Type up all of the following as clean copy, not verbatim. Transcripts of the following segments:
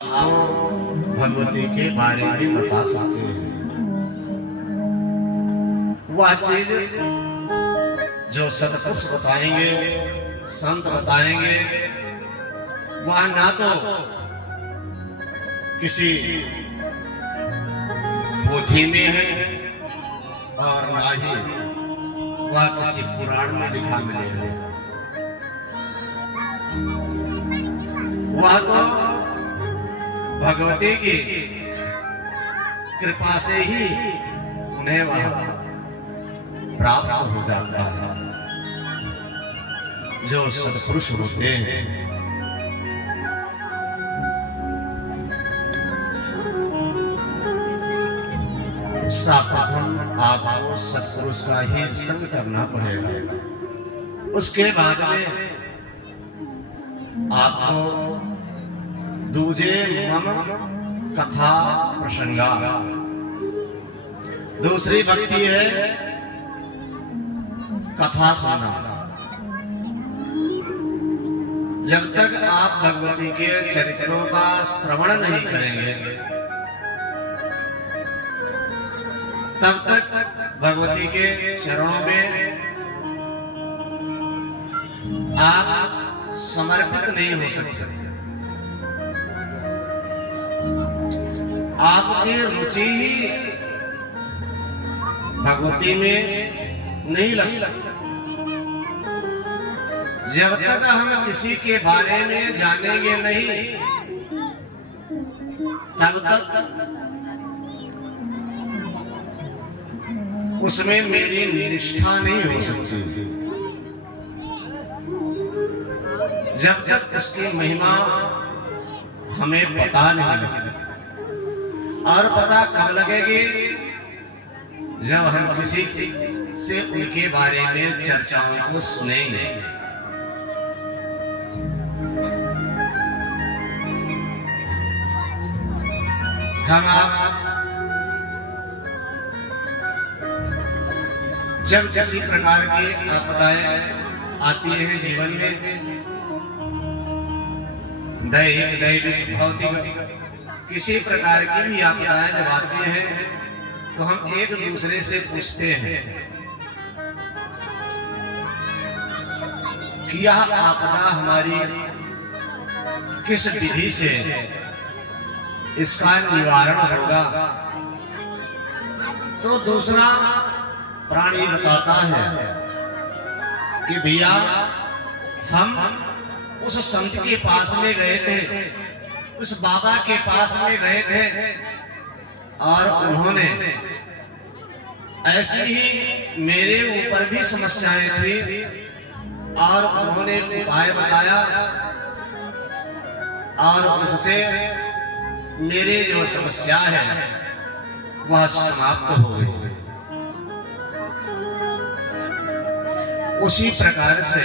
भगवती के बारे में बता सकते हैं। वह चीज जो सतपुरुष बताएंगे, संत बताएंगे, वह ना तो किसी पोथी में है और ना ही वह किसी पुराण में लिखा मिलेगा। वह तो भगवती की कृपा से ही उन्हें वह प्राप्त हो जाता है। जो सत्पुरुष होते हैं सर्वप्रथम आपको सत्पुरुष का ही संग करना पड़ेगा। उसके बाद में आपको दूजे मम कथा प्रसंगा, दूसरी भक्ति है कथा सुनना। जब तक आप भगवती के चरित्रों का श्रवण नहीं करेंगे तब तक भगवती के चरणों में आप समर्पित नहीं हो सकते। आपकी रुचि ही भगवती में नहीं लग सकती। जब तक हम किसी के बारे में जानेंगे नहीं तब तक उसमें मेरी निष्ठा नहीं हो सकती। जब तक उसकी महिमा हमें पता नहीं लगेगी। और पता कब लगेगी? जब हम किसी से उनके बारे में चर्चाओं को सुनेंगे। हम आप जब किसी प्रकार की आपदाएं आती हैं जीवन में, दैहिक, दैविक, भौतिक किसी प्रकार की भी आपदाएं जब आती हैं तो हम एक दूसरे से पूछते हैं कि यह आपदा हमारी किस विधि से इसका निवारण होगा। तो दूसरा प्राणी बताता है कि भैया हम उस संत के पास में गए थे, उस बाबा के पास में गए थे और उन्होंने ऐसे ही मेरे ऊपर भी समस्याएं थी और उन्होंने उपाय बताया और उससे मेरे जो समस्या है वह समाप्त हो गई। उसी प्रकार से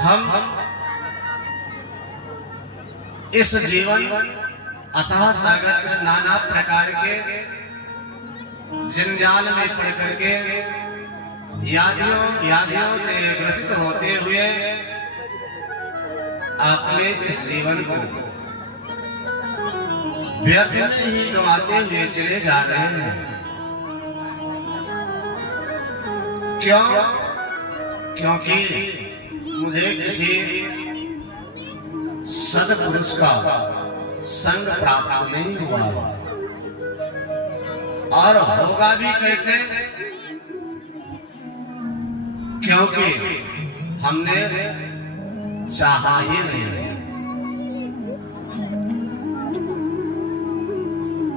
हम इस जीवन अथाह सागर इस नाना प्रकार के जंजाल में पड़ करके यादियों से ग्रसित होते हुए अपने इस जीवन को व्यर्थ में ही गंवाते हुए चले जा रहे हैं। क्यों? क्योंकि मुझे किसी सत्पुरुष का संग प्राप्त नहीं हुआ और होगा भी कैसे? क्योंकि हमने चाहा ही नहीं।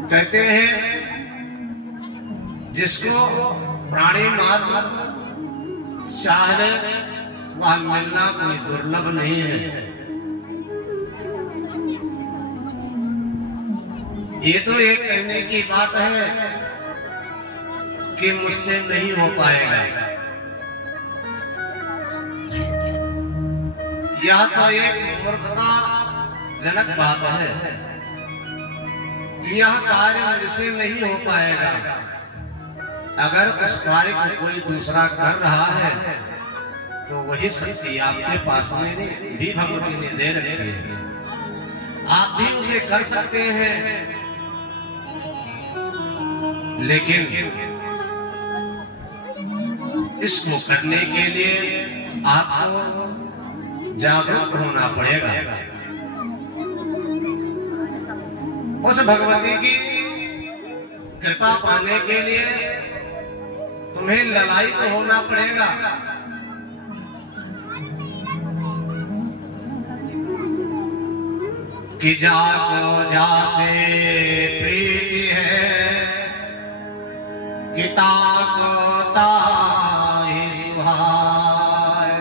कहते हैं जिसको प्राणी मात्र चाहे वह मिलना कोई दुर्लभ नहीं है। ये तो एक कहने की बात है कि मुझसे नहीं हो पाएगा। यह तो एक मूर्खताजनक बात है कि यह कार्य मुझसे नहीं हो पाएगा। अगर उस कार्य को कोई दूसरा कर रहा है तो वही शक्ति आपके पास में भी भगवती ने दे रखी है। आप भी उसे कर सकते हैं, लेकिन इसको करने के लिए आपको जागरूक होना पड़ेगा। उस भगवती की कृपा पाने के लिए तुम्हें लड़ाई तो होना पड़ेगा। कि जाको जासे प्रीति है, कि ताको ताहि सुहाय,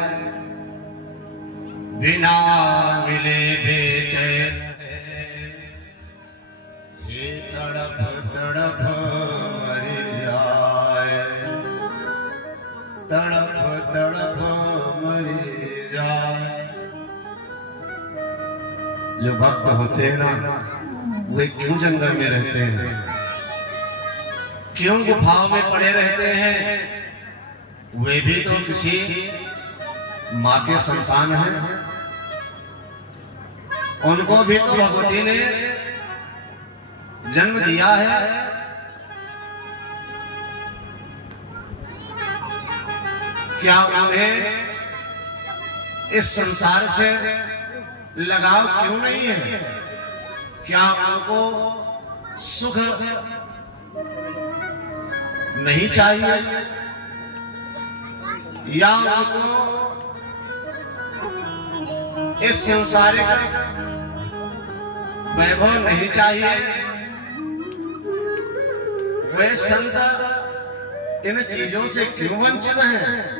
बिना मिले बेचैन ये तड़प तड़प मर जाए, तड़प तड़प मर जाए। जो भक्त होते हैं ना, वे क्यों जंगल में रहते हैं, क्यों गुफाओं में पड़े रहते हैं? वे भी तो किसी माँ के संतान हैं, उनको भी तो भगवती ने जन्म दिया है। क्या उन्हें इस संसार से लगाव क्यों नहीं है? क्या उनको सुख नहीं चाहिए, या उनको इस संसारिक वैभव नहीं चाहिए? वे संत इन चीजों से क्यों वंचित हैं?